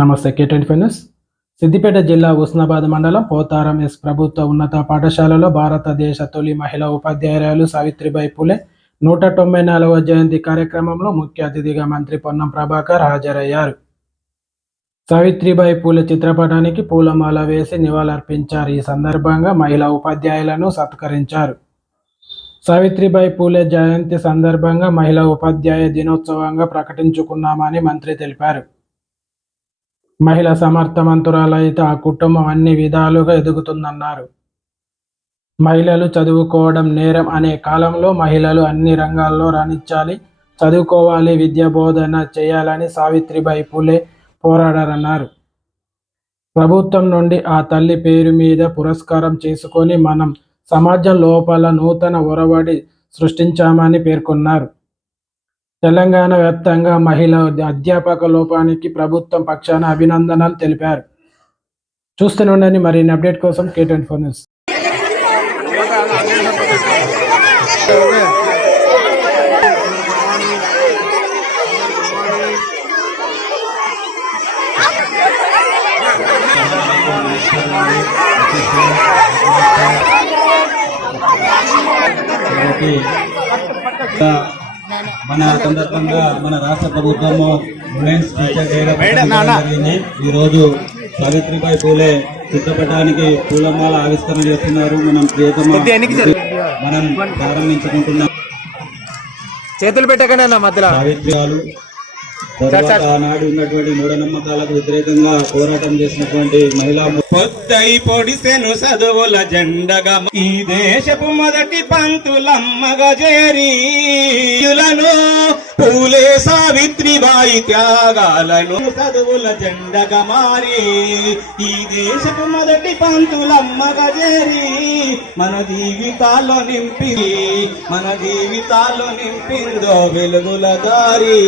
నమస్తే K25 news. Siddipet జిల్లా హుస్నాబాద్ మండలం పోతారం ఎస్ ప్రభుత్వ ఉన్నత పాఠశాలలో భారతదేశ తొలి మహిళా ఉపాధ్యాయురాలు సావిత్రిబాయి పూలే 194వ జయంతి కార్యక్రమంలో ముఖ్య అతిథిగా మంత్రి పొన్నం ప్రభాకర్ హాజరయ్యారు. సావిత్రిబాయి పూలే చిత్రపటానికి పూలమాల వేసి నివాళులర్పించారు. ఈ సందర్భంగా మహిళా ఉపాధ్యాయులను సత్కరించారు. సావిత్రిబాయి పూలే జయంతి సందర్భంగా మహిళా ఉపాధ్యాయ దినోత్సవంగా ప్రకటించుకున్నామని మంత్రి తెలిపారు. మహిళ సమర్థవంతురాలైతే ఆ కుటుంబం అన్ని విధాలుగా ఎదుగుతుందన్నారు. మహిళలు చదువుకోవడం నేరం అనే కాలంలో మహిళలు అన్ని రంగాల్లో రాణించాలి, చదువుకోవాలి, విద్యా బోధన చేయాలని సావిత్రిబాయి పూలే పోరాడారన్నారు. ప్రభుత్వం నుండి ఆ తల్లి పేరు మీద పురస్కారం చేసుకొని మనం సమాజం లోపల నూతన ఒరవడి సృష్టించామని పేర్కొన్నారు. తెలంగాణ వ్యాప్తంగా మహిళా అధ్యాపక లోపానికి ప్రభుత్వం పక్షాన అభినందనలు తెలిపారు. చూస్తూనే ఉండండి మరిన్ని అప్డేట్ కోసం K24 న్యూస్. మన సందర్భంగా మన రాష్ట్ర ప్రభుత్వము ఉమెన్స్ టీచర్ జరిగింది. ఈరోజు సావిత్రిబాయి పూలే చిత్రపటానికి పూలమాల ఆవిష్కరణ చేస్తున్నారు. మనం ప్రారంభించుకుంటున్నాం. చేతులు పెట్టకనే మధ్యలో సావిత్రిగాలు తర్వాత ఆనాడు ఉన్నటువంటి మూఢనమ్మకాలకు వ్యతిరేకంగా పోరాటం చేసినటువంటి మహిళా పొద్దై పొడిసెను చదువుల జెండగా ఈ దేశపు మొదటి పంతులమ్మగా చేరీయులను పూలే సావిత్రిబాయి త్యాగాలను చదువుల జెండగా మారి ఈ దేశపు మొదటి పంతులమ్మగా చేరి మన జీవితాల్లో నింపిందో వెలుగుల దారి.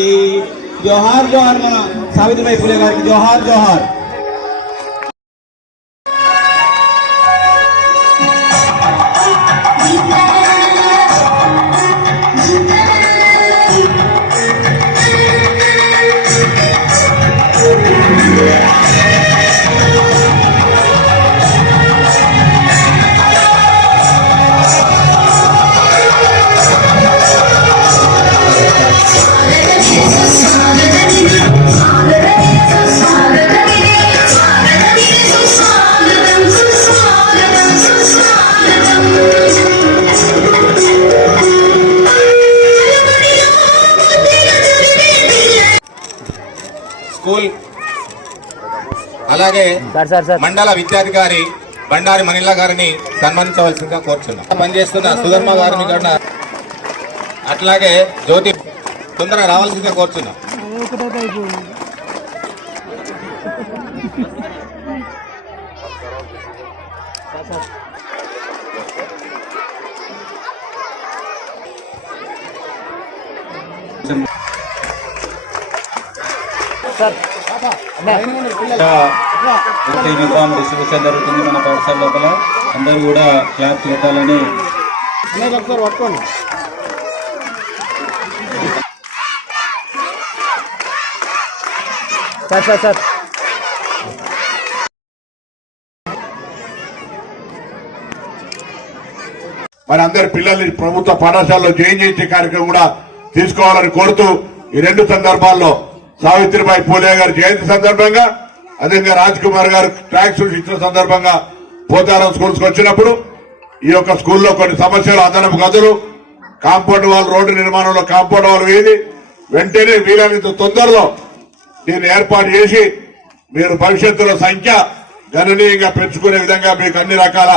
జోహార్ జోహార్ మన సావిత్రిబాయి పూలే గారికి జోహార్ జోహార్. స్కూల్ అలాగే మండల విద్యాధికారి బండారి మనిల్లా గారిని సన్మానించవలసిందిగా కోరుచున్నాం. పనిచేస్తున్న సుధర్మ గారిని కూడా అట్లాగే జ్యోతి తొందరగా రావాల్సిందిగా కోరుచున్నాం. యూనిఫామ్ డిస్ట్రిబ్యూషన్ జరుగుతుంది మన పాఠశాల లోపల. అందరూ కూడా క్లాస్ పెట్టాలని సార్ మరి అందరి పిల్లల్ని ప్రభుత్వ పాఠశాలలో జాయిన్ చేసే కార్యక్రమం కూడా తీసుకోవాలని కోరుతూ ఈ రెండు సందర్భాల్లో సావిత్రిబాయి పూలే గారి జయంతి సందర్భంగా అదేవిధంగా రాజ్ కుమార్ గారు ట్యాక్స్ ఇచ్చిన సందర్భంగా పోతారం స్కూల్స్ కు వచ్చినప్పుడు ఈ యొక్క స్కూల్లో కొన్ని సమస్యలు, అదనపు గదులు, కాంపౌండ్ వాల్, రోడ్డు నిర్మాణంలో కాంపౌండ్ వాల్ వేది వెంటనే వీలైనంత తొందరలో దీన్ని ఏర్పాటు చేసి మీరు భవిష్యత్తులో సంఖ్య గణనీయంగా పెంచుకునే విధంగా మీకు అన్ని రకాల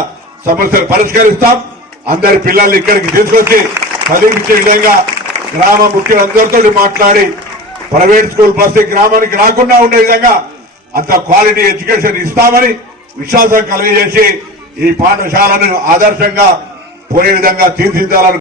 సమస్యలు పరిష్కరిస్తాం. అందరి పిల్లల్ని ఇక్కడికి తీసుకొచ్చి చదివించే విధంగా గ్రామ ముఖ్యులందరితో మాట్లాడి ప్రైవేట్ స్కూల్ బస్సు గ్రామానికి రాకుండా ఉండే విధంగా అంత క్వాలిటీ ఎడ్యుకేషన్ ఇస్తామని విశ్వాసం కలిగజేసి ఈ పాఠశాలను ఆదర్శంగా పోయే విధంగా తీర్చిదిద్దాలని